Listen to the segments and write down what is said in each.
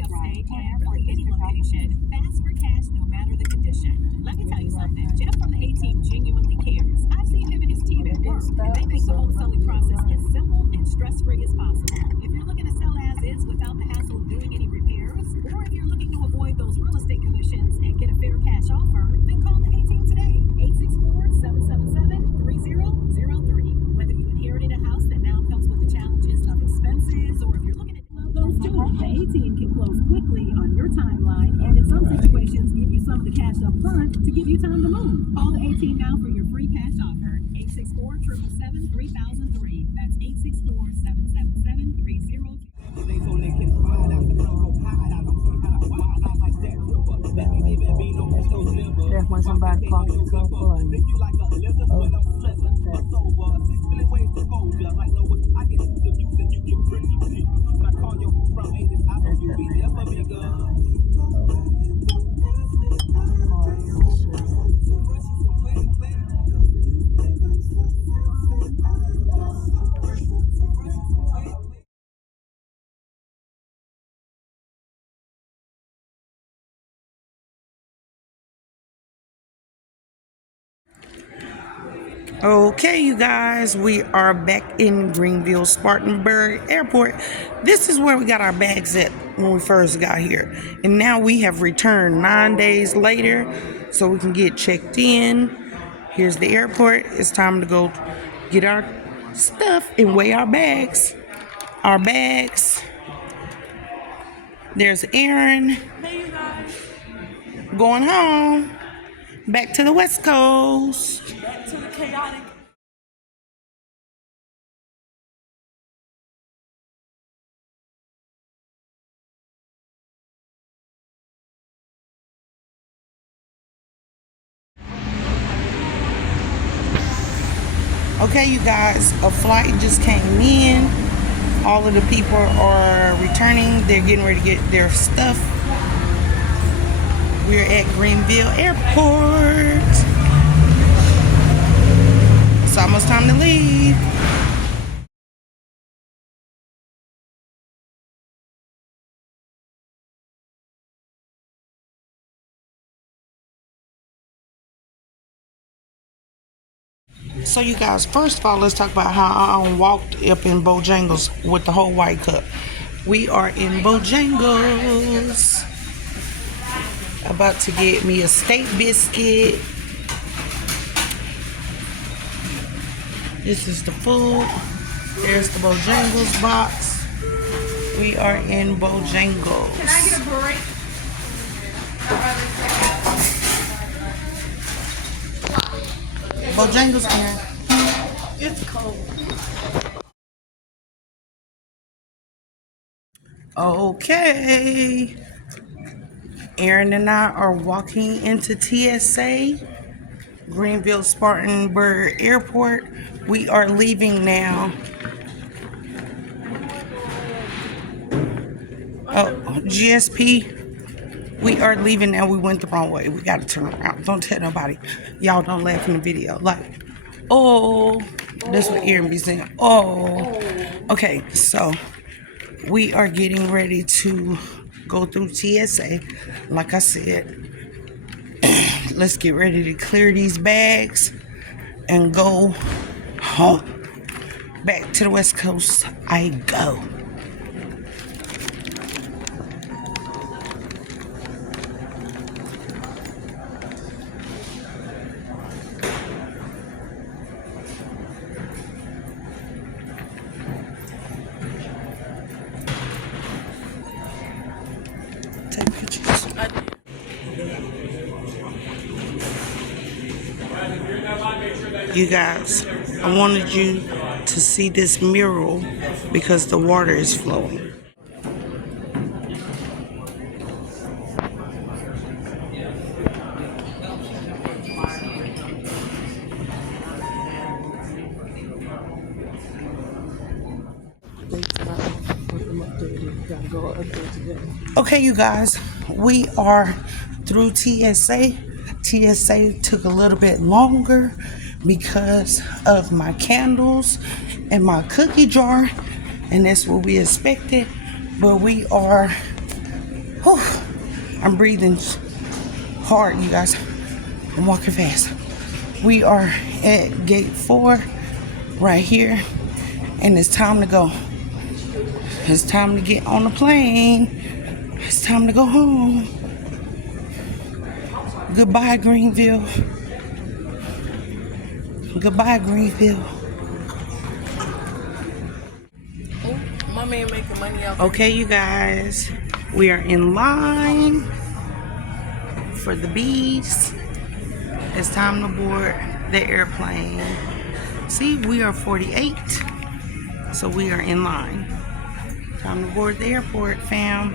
city, upstate, and really any location, fast for cash no matter the condition. Let me tell you something. Jeff from the A-Team genuinely cares. I've seen him and his team at work, and they make the whole selling process as simple and stress-free as possible. If you're looking to sell as is without the hassle of doing any repairs, or if you're looking to avoid those real estate commissions and get a fair cash offer, then call the A-Team today. 864-777-3003. Whether you inherited a house that now comes with the challenges of expenses, or if you're looking at those too, the A-Team can close quickly on your timeline, and in some situations give you some of the cash up front to give you time to move. Call the A-Team now for your free cash offer. 864-777-3003. That's 864-777-3003. That's when somebody calls you so funny. Okay, you guys, we are back in Greenville Spartanburg Airport. This is where we got our bags at when we first got here. And now we have returned 9 days later so we can get checked in. Here's the airport. It's time to go get our stuff and weigh our bags. Our bags. There's Aaron. Hey, you guys. Going home. Back to the West Coast. Back to the chaotic. Okay, you guys, a flight just came in. All of the people are returning. They're getting ready to get their stuff. We're at Greenville Airport. It's almost time to leave. So you guys, first of all, let's talk about how I walked up in Bojangles with the whole white cup. We are in Bojangles. About to get me a steak biscuit. This is the food. There's the Bojangles box. We are in Bojangles. Can I get a break? Bojangles, Aaron. It's cold. Okay. Aaron and I are walking into TSA, Greenville Spartanburg Airport. We are leaving now. Oh, GSP. We are leaving now. We went the wrong way. We got to turn around. Don't tell nobody. Y'all don't laugh in the video. Like, oh, that's what Aaron be saying. Oh. Okay, so we are getting ready to go through TSA. Like I said, let's get ready to clear these bags and go home. Back to the West Coast I go. Take pictures. You guys, I wanted you to see this mural because the water is flowing. Okay, you guys, we are through TSA. TSA took a little bit longer because of my candles and my cookie jar, and that's what we expected. But we are Whew. I'm breathing hard, you guys. I'm walking fast. We are at gate 4 right here, and it's time to go. It's time to get on the plane. It's time to go home. Goodbye, Greenville. Goodbye, Greenville. My man making money out. Okay, you guys, we are in line for the bees. It's time to board the airplane. See, we are 48, so we are in line. Time to board the airport, fam.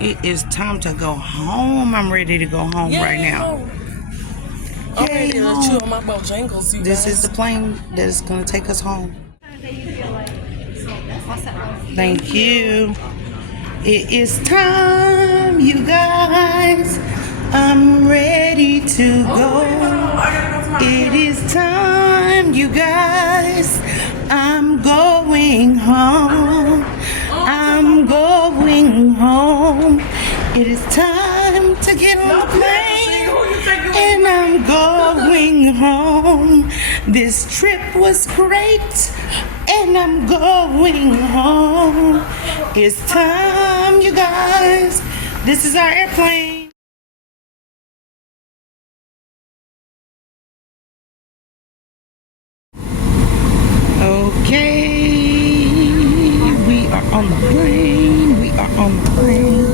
It is time to go home. I'm ready to go home right now. I'm ready to chew on my Bojangles, you This guys. is the plane that is going to take us home. Thank you. It is time, you guys. I'm ready to go. It is time, you guys. I'm going home. I'm going home. It is time to get on the plane. And I'm going home. This trip was great. And I'm going home. It's time, you guys. This is our airplane. Okay, we are on the plane. We are on the plane.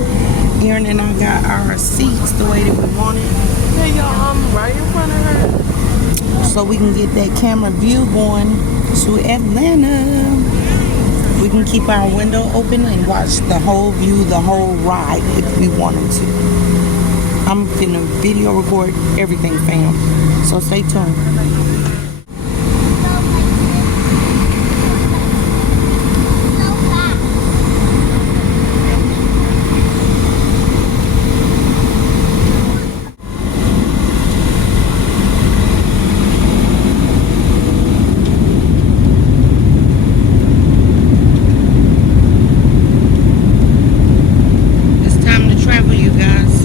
Aaron and I got our seats the way that we wanted, Hey, y'all, I'm right in front of her. so we can get that camera view going to Atlanta. We can keep our window open and watch the whole view, the whole ride if we wanted to. I'm finna video record everything, fam. So stay tuned. It's time to travel, you guys.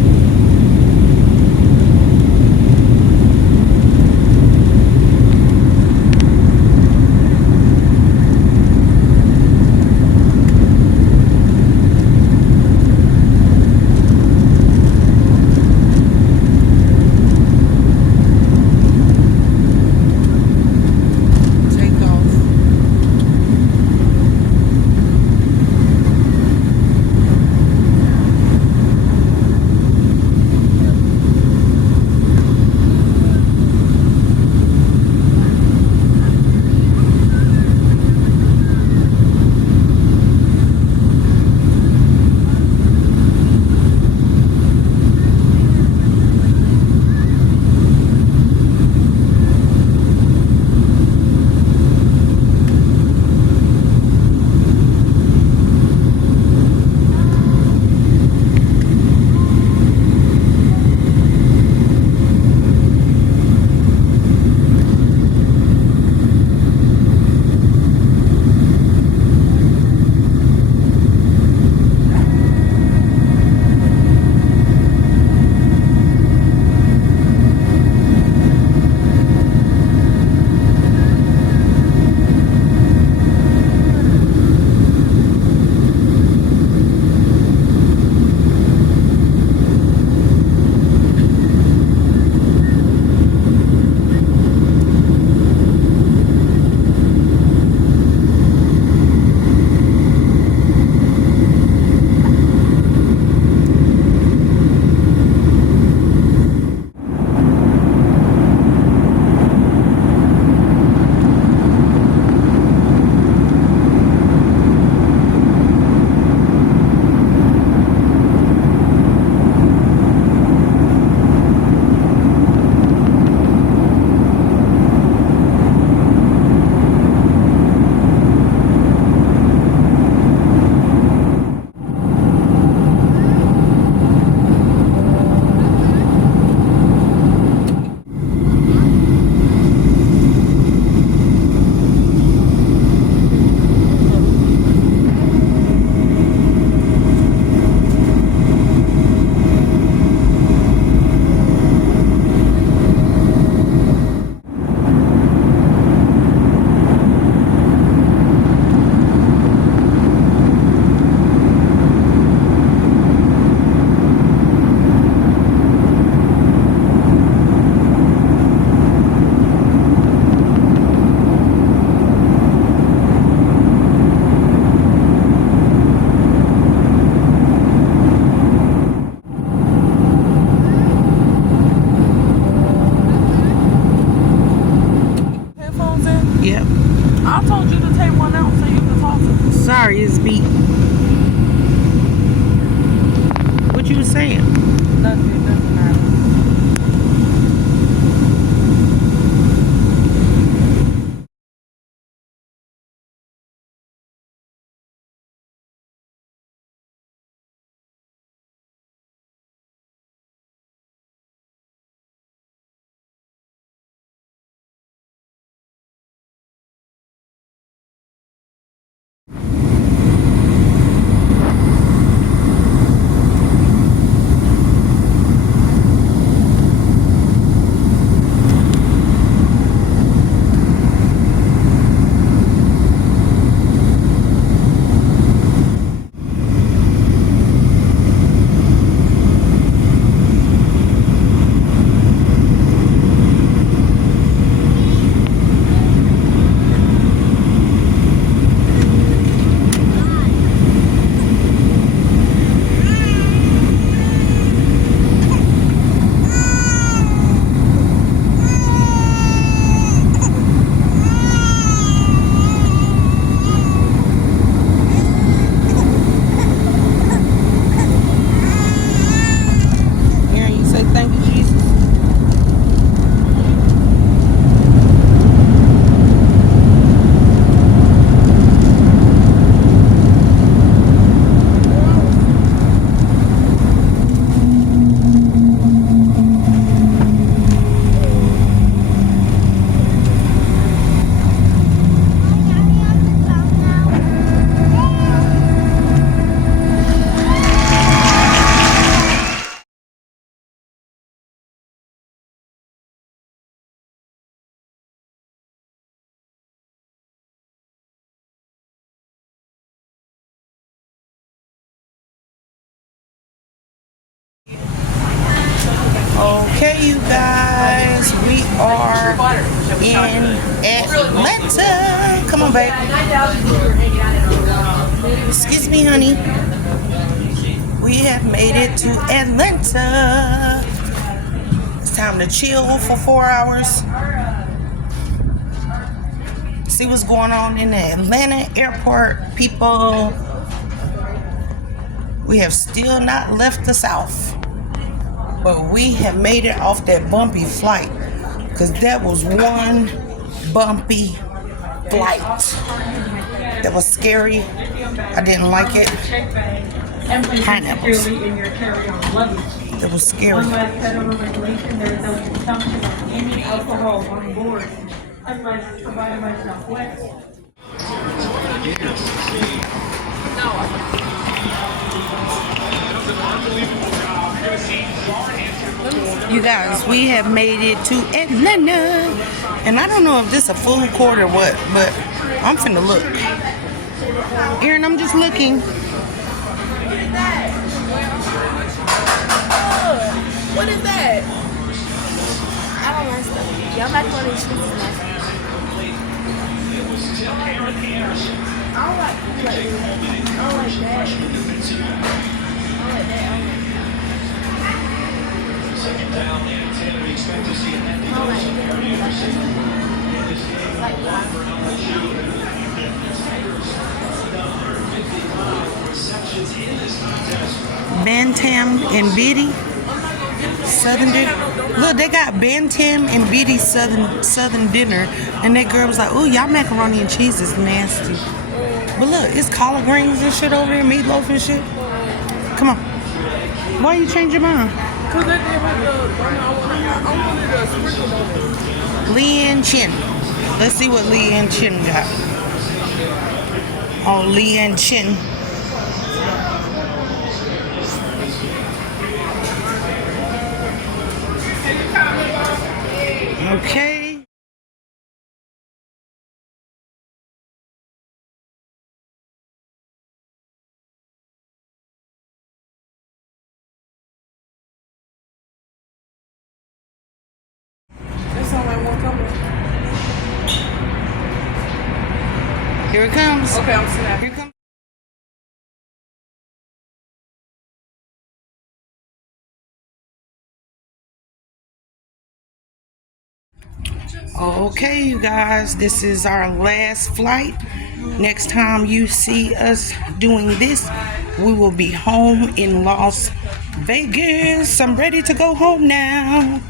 Yep. I told you to take one out so you can talk to me. Sorry, it's beat. What you was saying? Nothing, doesn't matter. Here, you say thank you, Jesus. Okay, you guys, we are in Atlanta. Come on, babe. Excuse me, honey. We have made it to Atlanta. It's time to chill for 4 hours. See what's going on in the Atlanta airport, people. We have still not left the South, but we have made it off that bumpy flight, because that was one bumpy flight. That was scary. I didn't like it. Pineapples. That was scary. Federal regulation, there is no consumption of any alcohol on board unless provided by Southwest. You guys, we have made it to Atlanta. And I don't know if this is a full court or what, but I'm finna look. Aaron, I'm just looking. What is that? I don't like stuff. Y'all like one of these shoes is nice. I don't like that. I don't like that. I like that. Bantam and Biddy Southern dinner. Look, they got Bantam and Biddy Southern dinner, and that girl was like, "Ooh, y'all macaroni and cheese is nasty." But look, it's collard greens and shit over here, meatloaf and shit. Come on. Why you change your mind? Because they did have I wanted a sprinkle on it. Leanne Chin. Let's see what Leanne Chin got. Oh, Leanne Chin. Okay. That sound like one coming. Here it comes. Okay, I'm snapping. Here it comes. Okay, you guys, this is our last flight. Next time you see us doing this, we will be home in Las Vegas. I'm ready to go home now.